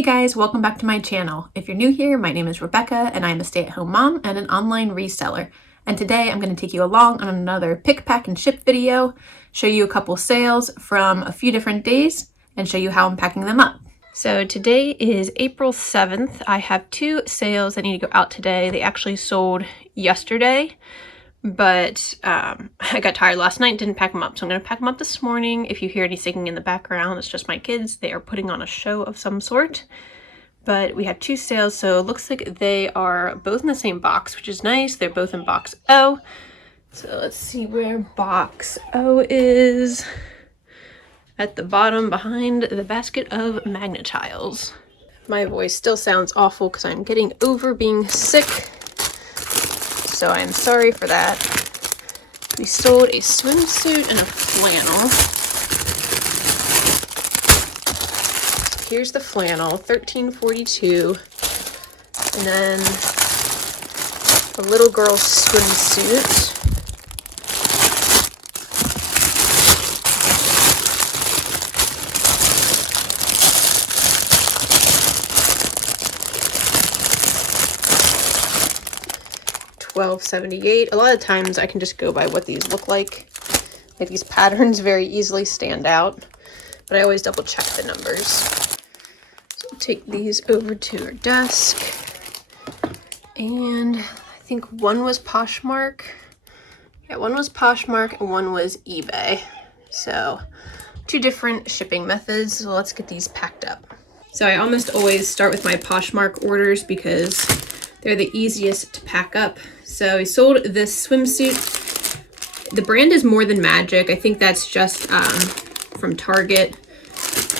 Hey guys, welcome back to my channel. If you're new here, my name is Rebecca and I'm a stay-at-home mom and an online reseller. And today I'm going to take you along on another pick, pack, and ship video, show you a couple sales from a few different days, and show you how I'm packing them up. So today is April 7th. I have two sales that need to go out today. They actually sold yesterday, but I got tired last night and didn't pack them up. So I'm going to pack them up this morning. If you hear any singing in the background, it's just my kids. They are putting on a show of some sort. But we have two sales, so it looks like they are both in the same box, which is nice. They're both in box O. So let's see where box O is. At the bottom behind the basket of Magnetiles. My voice still sounds awful because I'm getting over being sick. So I'm sorry for that. We sold a swimsuit and a flannel. Here's the flannel, $13.42. And then a little girl swimsuit. $12.78. A lot of times I can just go by what these look like. Like these patterns very easily stand out, but I always double check the numbers. So I'll take these over to our desk. And I think one was Poshmark. Yeah, one was Poshmark and one was eBay. So two different shipping methods. So let's get these packed up. So I almost always start with my Poshmark orders because they're the easiest to pack up. So we sold this swimsuit. The brand is More Than Magic. I think that's just from Target.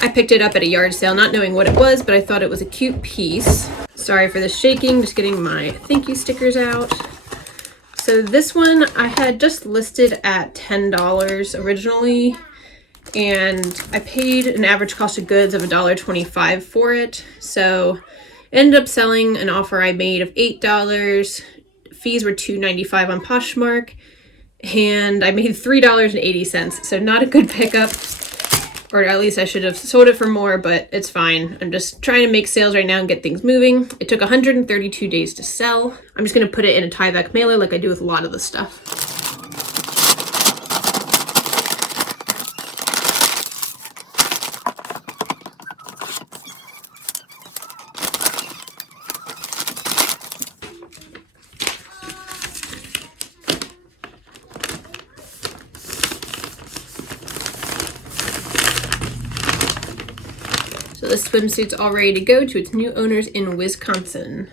I picked it up at a yard sale, not knowing what it was, but I thought it was a cute piece. Sorry for the shaking, just getting my thank you stickers out. So this one I had just listed at $10 originally, and I paid an average cost of goods of $1.25 for it. So ended up selling an offer I made of $8. Fees were $2.95 on Poshmark, and I made $3.80. So not a good pickup, or at least I should have sold it for more, but it's fine. I'm just trying to make sales right now and get things moving. It took 132 days to sell. I'm just going to put it in a Tyvek mailer like I do with a lot of the stuff. So this swimsuit's all ready to go to its new owners in Wisconsin.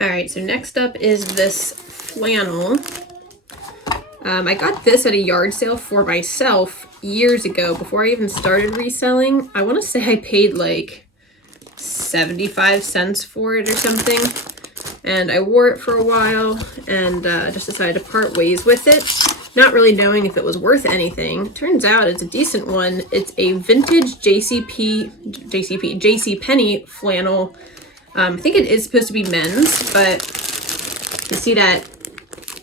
All right, so next up is this flannel. I got this at a yard sale for myself years ago before I even started reselling. I want to say I paid like 75 cents for it or something. And I wore it for a while and just decided to part ways with it, not really knowing if it was worth anything. Turns out it's a decent one. It's a vintage JCPenney flannel. I think it is supposed to be men's, but you see that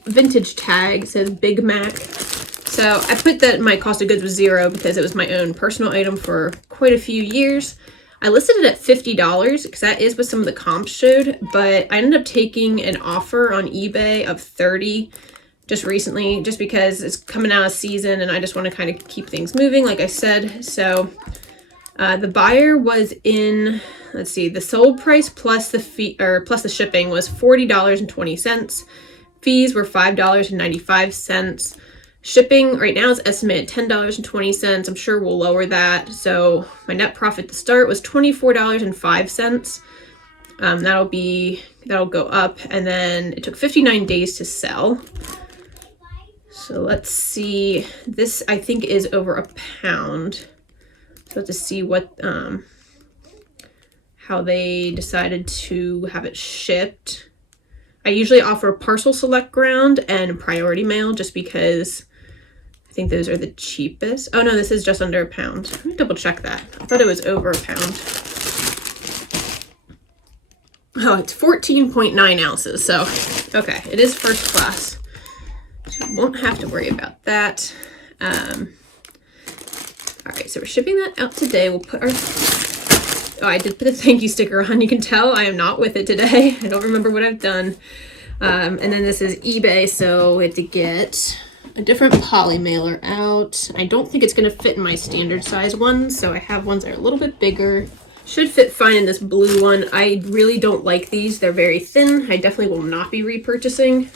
vintage tag, it says Big Mac. So I put that my cost of goods was $0 because it was my own personal item for quite a few years. I listed it at $50 because that is what some of the comps showed, but I ended up taking an offer on eBay of $30 just recently, just because it's coming out of season and I just want to kind of keep things moving, like I said. So the buyer was in, let's see, the sold price plus the fee or plus the shipping was $40.20. Fees were $5.95. Shipping right now is estimated $10.20. I'm sure we'll lower that. So my net profit to start was $24.05. That'll go up, and then it took 59 days to sell. So let's see. This I think is over a pound. So to see what how they decided to have it shipped. I usually offer a parcel select ground and priority mail just because I think those are the cheapest. Oh no, this is just under a pound. Let me double check that. I thought it was over a pound. Oh, it's 14.9 ounces. So, okay, it is first class. So won't have to worry about that. All right, so we're shipping that out today. We'll put our Oh, I did put a thank you sticker on. You can tell I am not with it today. I don't remember what I've done. And then this is eBay, so we had to get a different poly mailer out. I don't think it's going to fit in my standard size ones, so I have ones that are a little bit bigger. Should fit fine in this blue one. I really don't like these. They're very thin. I definitely will not be repurchasing.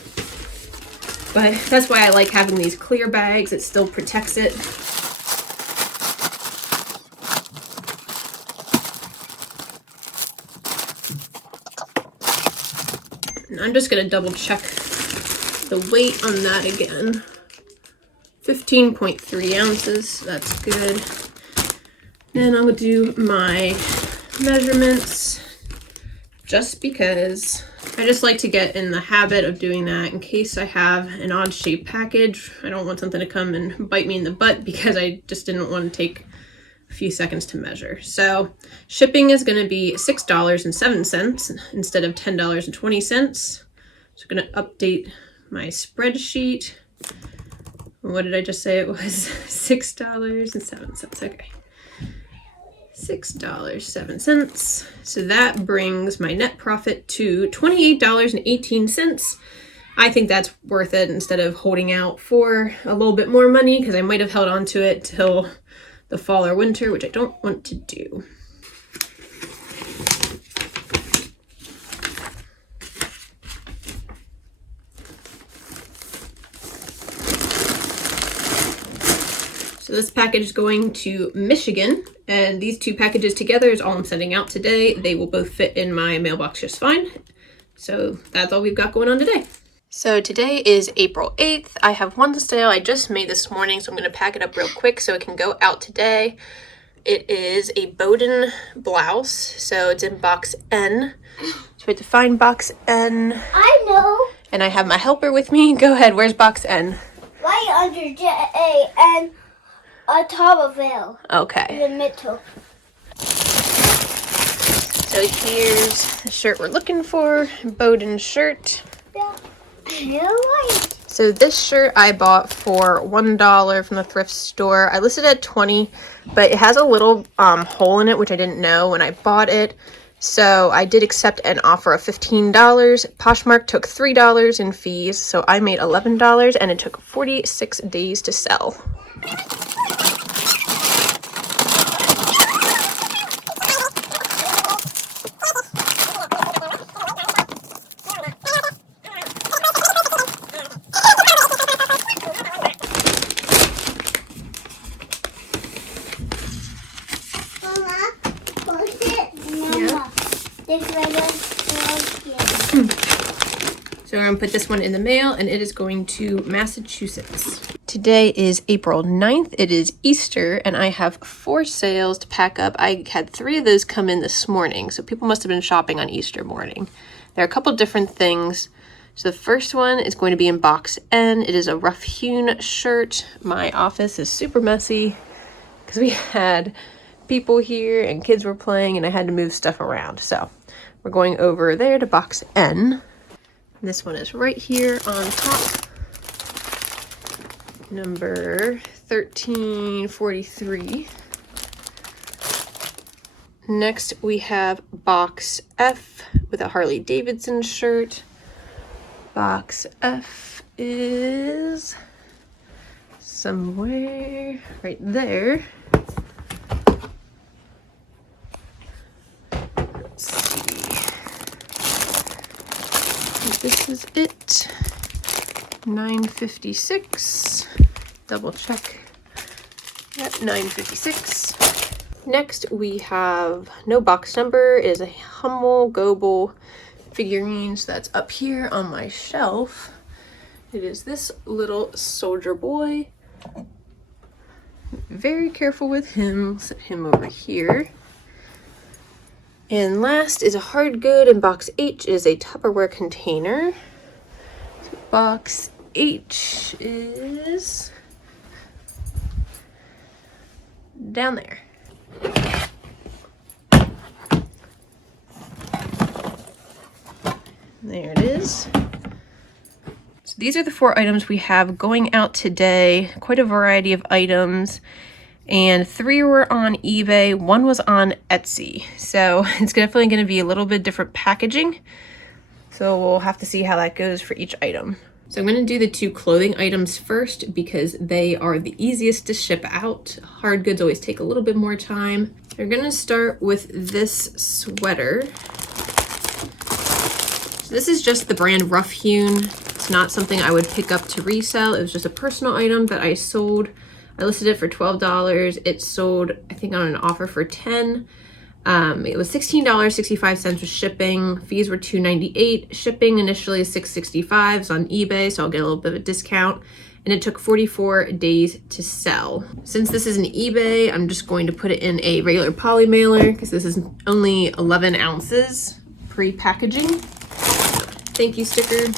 But that's why I like having these clear bags. It still protects it. And I'm just going to double check the weight on that again. 15.3 ounces. That's good. Then I'm going to do my measurements just because I just like to get in the habit of doing that in case I have an odd shaped package. I don't want something to come and bite me in the butt because I just didn't want to take a few seconds to measure. So shipping is going to be $6.07 instead of $10.20. So I'm going to update my spreadsheet. What did I just say it was? $6.07. Okay. $6.07. So that brings my net profit to $28.18. I think that's worth it instead of holding out for a little bit more money because I might have held on to it till the fall or winter, which I don't want to do. So this package is going to Michigan, and these two packages together is all I'm sending out today. They will both fit in my mailbox just fine. So that's all we've got going on today. So today is April 8th. I have one sale I just made this morning, so I'm going to pack it up real quick so it can go out today. It is a Bowden blouse, so it's in box N. So we have to find box N. I know. And I have my helper with me. Go ahead, where's box N? Right under J and a top of L. Okay. In the middle. So here's the shirt we're looking for, Bowden shirt. Yeah. So this shirt I bought for $1 from the thrift store. I listed it at $20, but it has a little hole in it, which I didn't know when I bought it. So I did accept an offer of $15. Poshmark took $3 in fees, so I made $11, and it took 46 days to sell. So we're going to put this one in the mail, and it is going to Massachusetts. Today is April 9th. It is Easter, and I have 4 sales to pack up. I had 3 of those come in this morning, so people must have been shopping on Easter morning. There are a couple different things. So the first one is going to be in box N. It is a rough hewn shirt. My office is super messy because we had people here and kids were playing, and I had to move stuff around. So we're going over there to box N. This one is right here on top. Number 1343. Next we have box F with a Harley Davidson shirt. Box F is somewhere right there. Let's see. This is it. 956. Double check. Yep, 956. Next we have no box number. It is a Hummel Goebel figurines that's up here on my shelf. It is this little soldier boy. Very careful with him. Set him over here. And last is a hard good in box H. It is a Tupperware container. So box H is down there. There it is. So these are the 4 items we have going out today. Quite a variety of items. and 3 were on eBay, 1 was on Etsy. So it's definitely going to be a little bit different packaging. So we'll have to see how that goes for each item. So I'm going to do the 2 clothing items first because they are the easiest to ship out. Hard goods always take a little bit more time. We're going to start with this sweater. So this is just the brand Rough Hewn. It's not something I would pick up to resell. It was just a personal item that I sold. I listed it for $12. It sold, I think, on an offer for $10. It was $16.65 with shipping. Fees were $2.98. Shipping initially is $6.65. It's on eBay, so I'll get a little bit of a discount. And it took 44 days to sell. Since this is an eBay, I'm just going to put it in a regular poly mailer because this is only 11 ounces pre-packaging. Thank you sticker.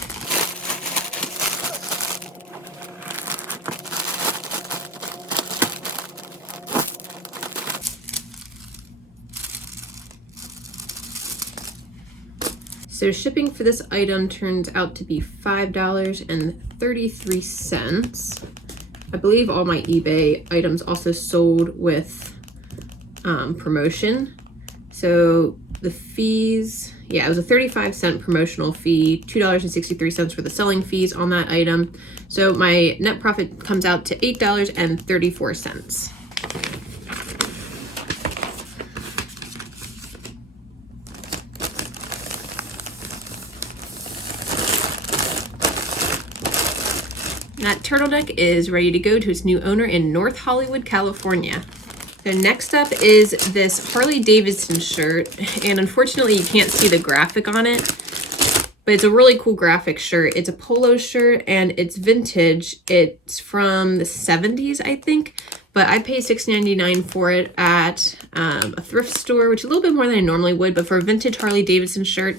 So shipping for this item turns out to be $5.33. I believe all my eBay items also sold with promotion. So the fees, yeah, it was a 35-cent promotional fee, $2.63 for the selling fees on that item. So my net profit comes out to $8.34. That turtleneck is ready to go to its new owner in North Hollywood, California. So next up is this Harley Davidson shirt, and unfortunately you can't see the graphic on it, but it's a really cool graphic shirt. It's a polo shirt and it's vintage. It's from the 70s, I think, but I paid $6.99 for it at a thrift store, which is a little bit more than I normally would, but for a vintage Harley Davidson shirt.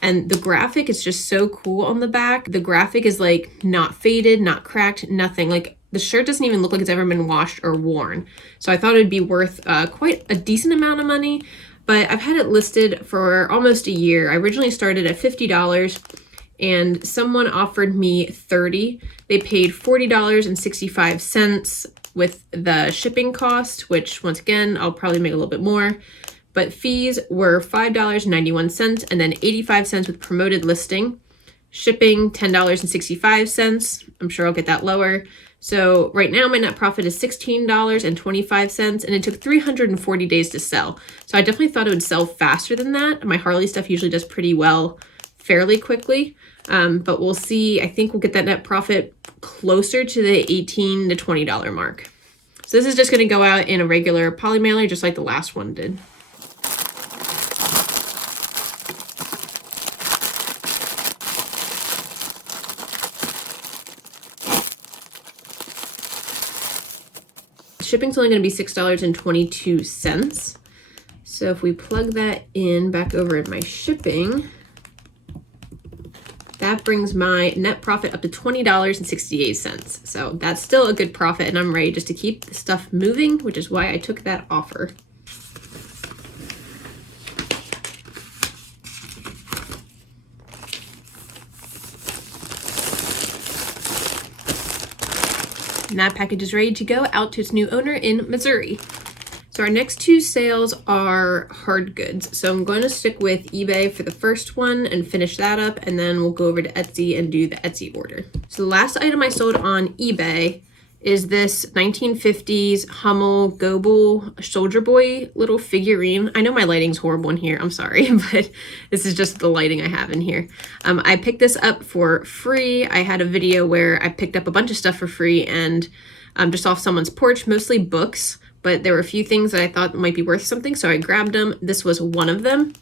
And the graphic is just so cool on the back. The graphic is like not faded, not cracked, nothing. Like the shirt doesn't even look like it's ever been washed or worn. So I thought it'd be worth quite a decent amount of money, but I've had it listed for almost a year. I originally started at $50 and someone offered me $30. They paid $40.65 with the shipping cost, which once again, I'll probably make a little bit more. But fees were $5.91 and then 85 cents with promoted listing. Shipping, $10.65. I'm sure I'll get that lower. So right now my net profit is $16.25 and it took 340 days to sell. So I definitely thought it would sell faster than that. My Harley stuff usually does pretty well fairly quickly. But we'll see. I think we'll get that net profit closer to the $18 to $20 mark. So this is just going to go out in a regular poly mailer just like the last one did. Shipping's only going to be $6.22. So if we plug that in back over in my shipping, that brings my net profit up to $20.68. So that's still a good profit, and I'm ready just to keep the stuff moving, which is why I took that offer. And that package is ready to go out to its new owner in Missouri. So our next 2 sales are hard goods. So I'm going to stick with eBay for the first one and finish that up, and then we'll go over to Etsy and do the Etsy order. So the last item I sold on eBay is this 1950s Hummel Goebel Soldier Boy little figurine. I know my lighting's horrible in here, I'm sorry, but this is just the lighting I have in here. I picked this up for free. I had a video where I picked up a bunch of stuff for free and just off someone's porch, mostly books, but there were a few things that I thought might be worth something, so I grabbed them. This was one of them.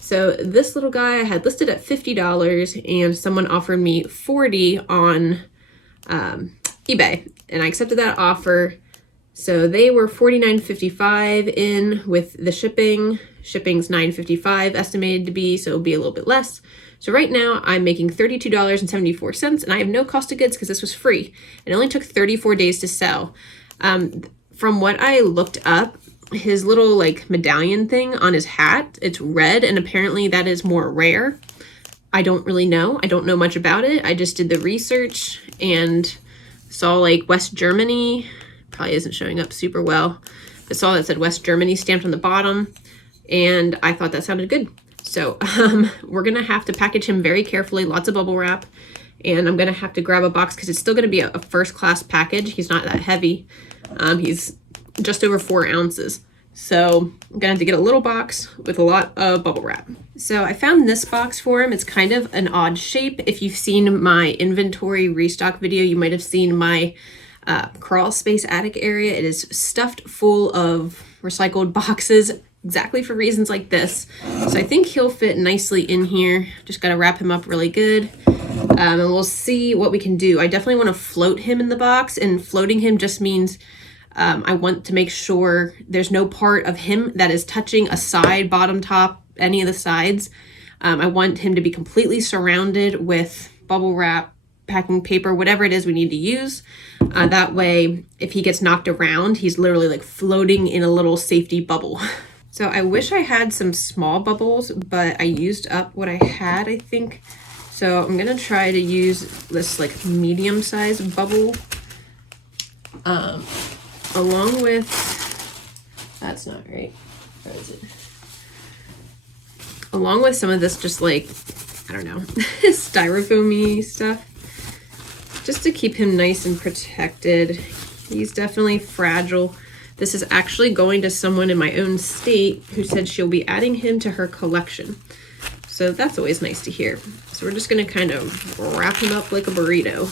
So this little guy I had listed at $50 and someone offered me $40 on eBay, and I accepted that offer. So they were $49.55 in with the shipping. Shipping's $9.55 estimated to be, so it'll be a little bit less. So right now I'm making $32.74, and I have no cost of goods because this was free. It only took 34 days to sell. From what I looked up, his little like medallion thing on his hat, it's red, and apparently that is more rare. I don't really know. I don't know much about it. I just did the research and saw like West Germany probably isn't showing up super well. I saw that said West Germany stamped on the bottom, and I thought that sounded good. So we're gonna have to package him very carefully, lots of bubble wrap, and I'm gonna have to grab a box because it's still gonna be a first-class package. He's not that heavy. He's just over 4 ounces. So I'm gonna have to get a little box with a lot of bubble wrap. So I found this box for him. It's kind of an odd shape. If you've seen my inventory restock video, you might have seen my crawl space attic area. It is stuffed full of recycled boxes exactly for reasons like this. So I think he'll fit nicely in here. Just gotta wrap him up really good. And we'll see what we can do. I definitely want to float him in the box, and floating him just means I want to make sure there's no part of him that is touching a side, bottom, top, any of the sides. I want him to be completely surrounded with bubble wrap, packing paper, whatever it is we need to use. That way, if he gets knocked around, he's literally like floating in a little safety bubble. So I wish I had some small bubbles, but I used up what I had, I think. So I'm gonna try to use this like medium-sized bubble, along with, that's not right, where is it? Along with some of this just like, I don't know, styrofoamy stuff, just to keep him nice and protected. He's definitely fragile. This is actually going to someone in my own state who said she'll be adding him to her collection. So that's always nice to hear. So we're just gonna kind of wrap him up like a burrito.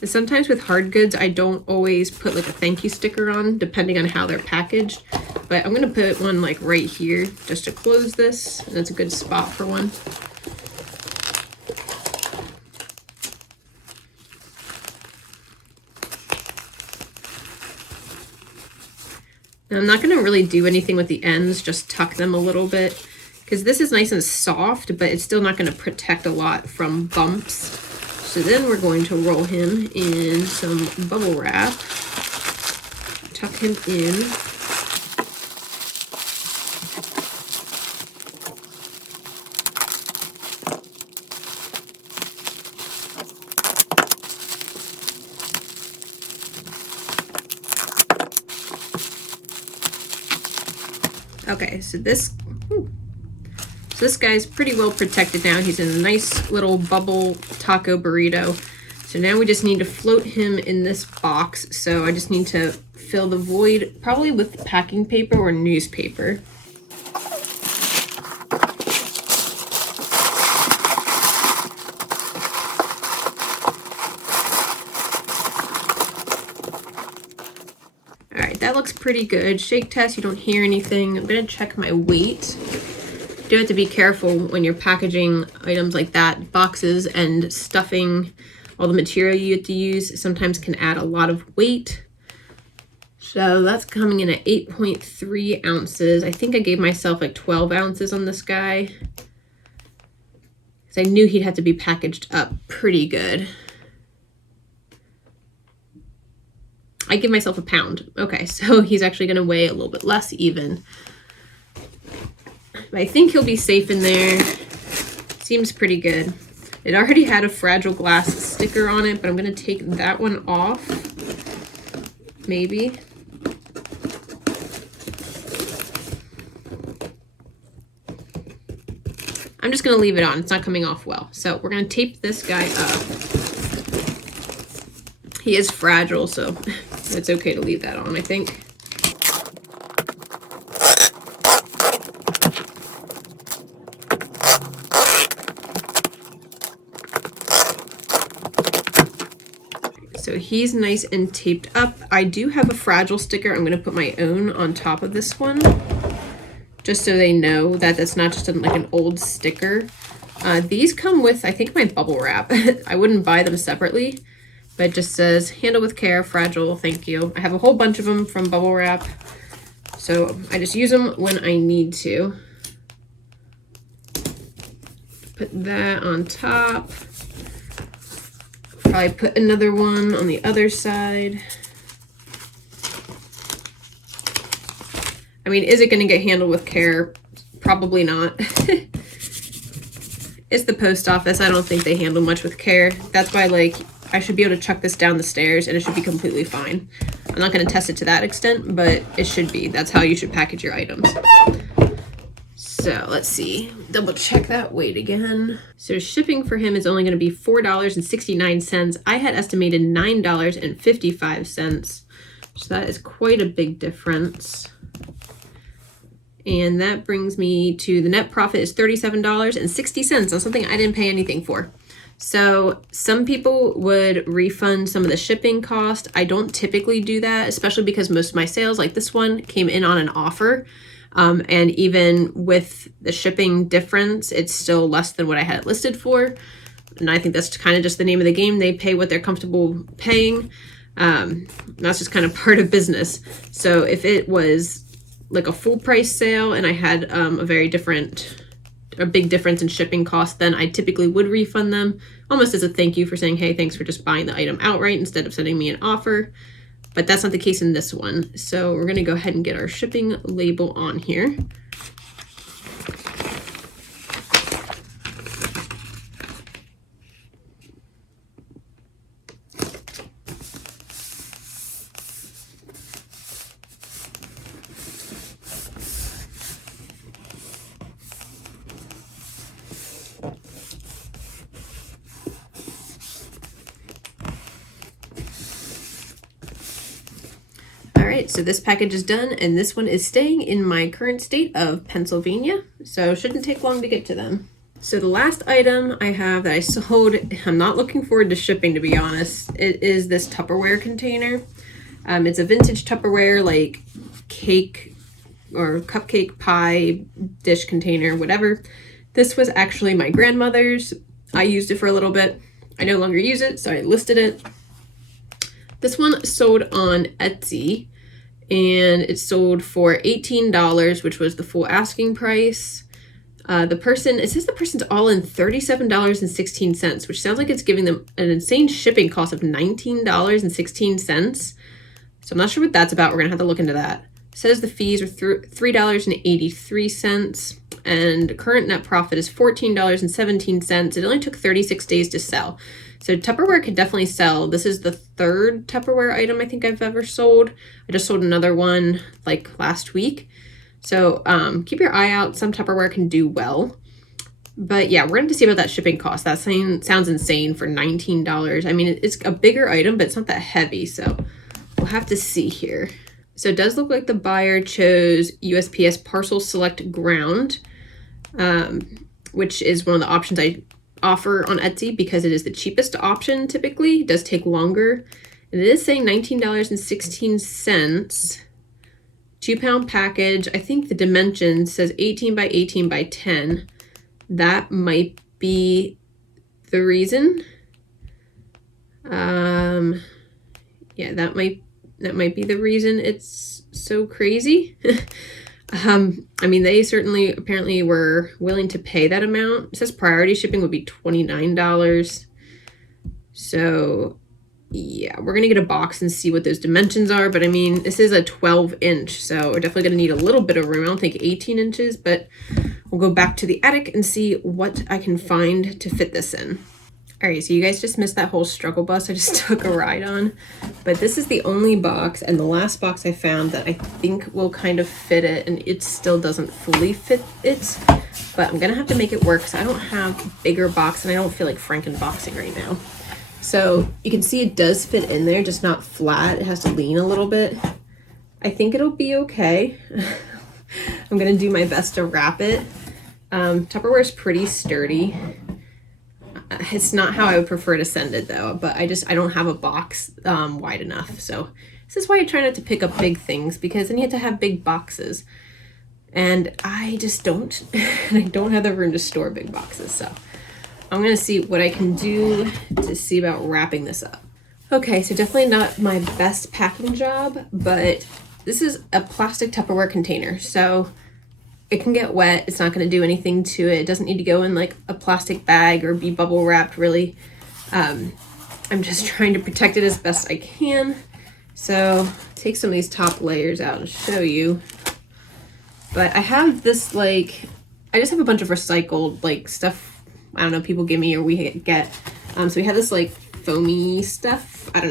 And sometimes with hard goods, I don't always put like a thank you sticker on, depending on how they're packaged. But I'm gonna put one like right here just to close this, and that's a good spot for one. Now, I'm not going to really do anything with the ends, just tuck them a little bit, because this is nice and soft, but it's still not going to protect a lot from bumps. So then we're going to roll him in some bubble wrap, tuck him in. Okay, so this guy's pretty well protected now. He's in a nice little bubble taco burrito. So now we just need to float him in this box. So I just need to fill the void probably with packing paper or newspaper. That looks pretty good. Shake test, you don't hear anything. I'm gonna check my weight. You do have to be careful when you're packaging items like that. Boxes and stuffing, all the material you have to use sometimes can add a lot of weight. So that's coming in at 8.3 ounces. I think I gave myself like 12 ounces on this guy, because I knew he'd have to be packaged up pretty good. I give myself a pound. Okay, so he's actually gonna weigh a little bit less even. But I think he'll be safe in there. Seems pretty good. It already had a fragile glass sticker on it, but I'm gonna take that one off, maybe. I'm just gonna leave it on, it's not coming off well. So we're gonna tape this guy up. He is fragile, so it's okay to leave that on, I think. So he's nice and taped up. I do have a fragile sticker. I'm gonna put my own on top of this one, just so they know that that's not just like an old sticker. These come with, I think, my bubble wrap. I wouldn't buy them separately. But it just says, handle with care, fragile, thank you. I have a whole bunch of them from bubble wrap, so I just use them when I need to. Put that on top. Probably put another one on the other side. I mean, is it going to get handled with care? Probably not. It's the post office. I don't think they handle much with care. That's why, like, I should be able to chuck this down the stairs and it should be completely fine. I'm not going to test it to that extent, but it should be. That's how you should package your items. So let's see, double check that weight again. So shipping for him is only going to be $4.69. I had estimated $9.55. So that is quite a big difference. And that brings me to the net profit is $37.60 on something I didn't pay anything for. So some people would refund some of the shipping cost. I don't typically do that, especially because most of my sales, like this one, came in on an offer. And even with the shipping difference, it's still less than what I had it listed for. And I think that's kind of just the name of the game. They pay what they're comfortable paying. That's just kind of part of business. So if it was like a full price sale and I had a big difference in shipping cost, then I typically would refund them almost as a thank you for saying, hey, thanks for just buying the item outright instead of sending me an offer. But that's not the case in this one. So we're going to go ahead and get our shipping label on here. Alright, so this package is done, and this one is staying in my current state of Pennsylvania, so shouldn't take long to get to them. So the last item I have that I sold, I'm not looking forward to shipping, to be honest. It is this Tupperware container. It's a vintage Tupperware, like cake or cupcake pie dish container, whatever. This was actually my grandmother's. I used it for a little bit. I no longer use it, so I listed it. This one sold on Etsy, and it sold for $18, which was the full asking price. It says the person's all in $37.16, which sounds like it's giving them an insane shipping cost of $19.16. So I'm not sure what that's about. We're gonna have to look into that. It says the fees are $3.83, and current net profit is $14.17. It only took 36 days to sell. So Tupperware could definitely sell. This is the third Tupperware item I think I've ever sold. I just sold another one like last week. So keep your eye out. Some Tupperware can do well. But yeah, we're going to see about that shipping cost. That sounds insane for $19. I mean, it's a bigger item, but it's not that heavy. So we'll have to see here. So it does look like the buyer chose USPS Parcel Select Ground, which is one of the options I offer on Etsy because it is the cheapest option typically. It does take longer. And it is saying $19.16. 2-pound package. I think the dimensions says 18 by 18 by 10. That might be the reason. Yeah, that might be the reason it's so crazy. I mean, they certainly apparently were willing to pay that amount. It says priority shipping would be $29. So yeah, we're going to get a box and see what those dimensions are. But I mean, this is a 12-inch, so we're definitely going to need a little bit of room. I don't think 18 inches, but we'll go back to the attic and see what I can find to fit this in. All right, so you guys just missed that whole struggle bus I just took a ride on. But this is the only box and the last box I found that I think will kind of fit it, and it still doesn't fully fit it. But I'm going to have to make it work because I don't have a bigger box and I don't feel like frankenboxing right now. So you can see it does fit in there, just not flat. It has to lean a little bit. I think it'll be okay. I'm going to do my best to wrap it. Tupperware is pretty sturdy. It's not how I would prefer to send it though, but I don't have a box wide enough. So this is why I try not to pick up big things, because then you have to have big boxes. And I just don't. I don't have the room to store big boxes. So I'm going to see what I can do to see about wrapping this up. Okay, so definitely not my best packing job, but this is a plastic Tupperware container. So it can get wet. It's not going to do anything to it. It doesn't need to go in like a plastic bag or be bubble wrapped, really. I'm just trying to protect it as best I can. So take some of these top layers out and show you. But I have this I just have a bunch of recycled stuff I don't know, people give me or we get. So we have this like foamy stuff. I don't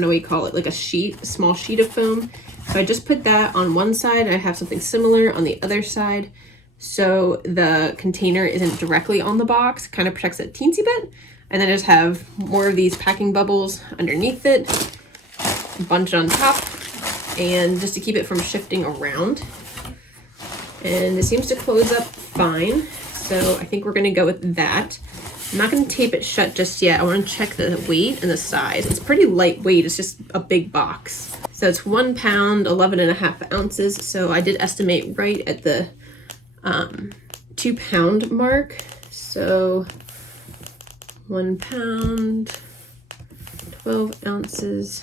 know what you call it, like a small sheet of foam. So I just put that on one side, and I have something similar on the other side. So the container isn't directly on the box, kind of protects it a teensy bit. And then I just have more of these packing bubbles underneath it, a bunch on top, and just to keep it from shifting around. And it seems to close up fine. So I think we're gonna go with that. I'm not gonna tape it shut just yet. I wanna check the weight and the size. It's pretty lightweight, it's just a big box. So it's 1 pound, 11.5 ounces. So I did estimate right at the 2 pound mark. So 1 pound, 12 ounces.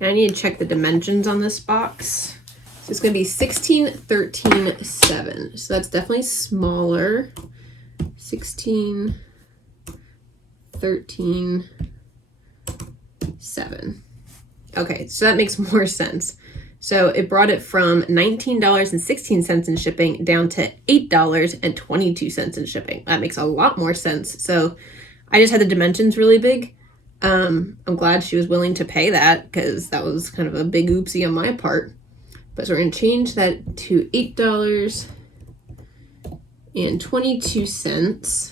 Now I need to check the dimensions on this box. So it's gonna be 16, 13, 7. So that's definitely smaller. 16, 13, 7. Okay, so that makes more sense. So it brought it from $19.16 in shipping down to $8.22 in shipping. That makes a lot more sense. So I just had the dimensions really big. I'm glad she was willing to pay that because that was kind of a big oopsie on my part. But so we're going to change that to $8.22.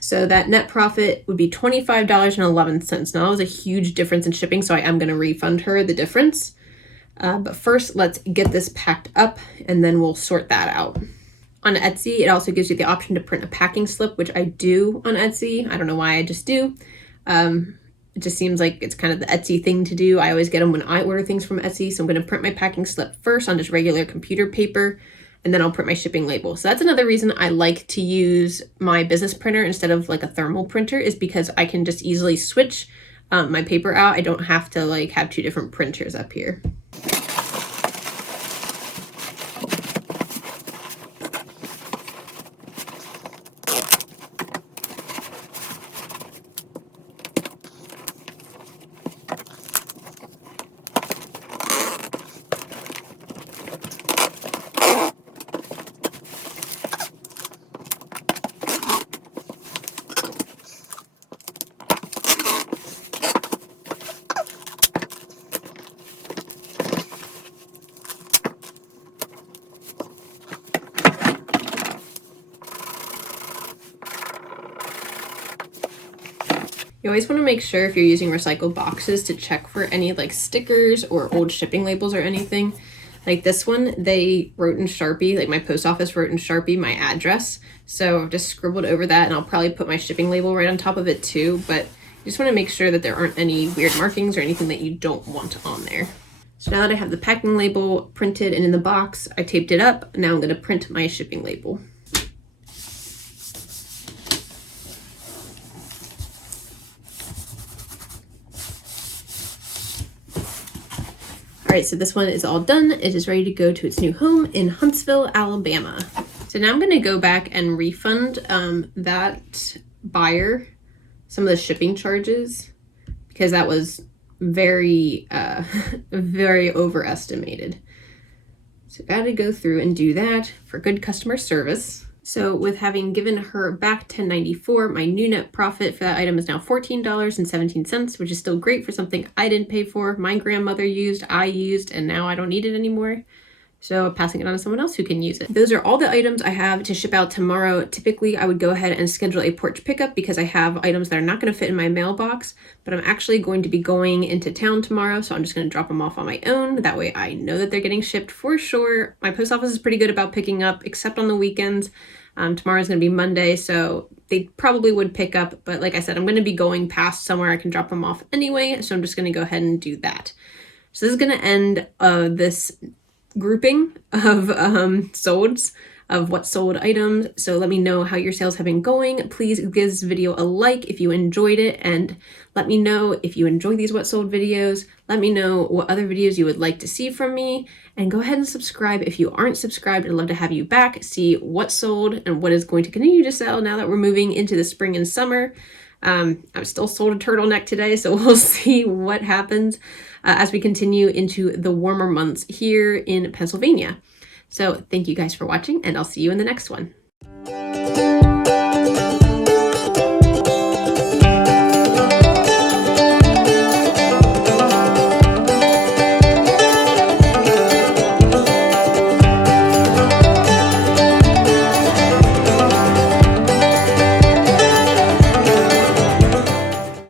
So that net profit would be $25.11. Now that was a huge difference in shipping, so I am going to refund her the difference. But first, let's get this packed up, and then we'll sort that out. On Etsy, it also gives you the option to print a packing slip, which I do on Etsy. I don't know why, I just do. It just seems like it's kind of the Etsy thing to do. I always get them when I order things from Etsy. So I'm going to print my packing slip first on just regular computer paper, and then I'll print my shipping label. So that's another reason I like to use my business printer instead of like a thermal printer, is because I can just easily switch my paper out. I don't have to like have 2 different printers up here. You always want to make sure if you're using recycled boxes to check for any like stickers or old shipping labels or anything. Like this one, they wrote in Sharpie, like my post office wrote in Sharpie my address. So I've just scribbled over that, and I'll probably put my shipping label right on top of it too. But you just want to make sure that there aren't any weird markings or anything that you don't want on there. So now that I have the packing label printed and in the box, I taped it up. Now I'm going to print my shipping label. All right, so this one is all done. It is ready to go to its new home in Huntsville, Alabama. So now I'm going to go back and refund that buyer some of the shipping charges, because that was very, very overestimated. So got to go through and do that for good customer service. So with having given her back $10.94, my new net profit for that item is now $14.17, which is still great for something I didn't pay for. My grandmother used, I used, and now I don't need it anymore. So I'm passing it on to someone else who can use it. Those are all the items I have to ship out tomorrow. Typically, I would go ahead and schedule a porch pickup because I have items that are not going to fit in my mailbox, but I'm actually going to be going into town tomorrow, so I'm just going to drop them off on my own. That way I know that they're getting shipped for sure. My post office is pretty good about picking up, except on the weekends. Tomorrow's going to be Monday, so they probably would pick up, but like I said, I'm going to be going past somewhere I can drop them off anyway, so I'm just going to go ahead and do that. So this is going to end this grouping of solds, of what sold items. So let me know how your sales have been going. Please give this video a like if you enjoyed it, and let me know if you enjoy these what sold videos. Let me know what other videos you would like to see from me, and go ahead and subscribe if you aren't subscribed. I'd love to have you back, see what sold and what is going to continue to sell now that we're moving into the spring and summer. I'm still sold a turtleneck today, so we'll see what happens as we continue into the warmer months here in Pennsylvania. So thank you guys for watching, and I'll see you in the next one.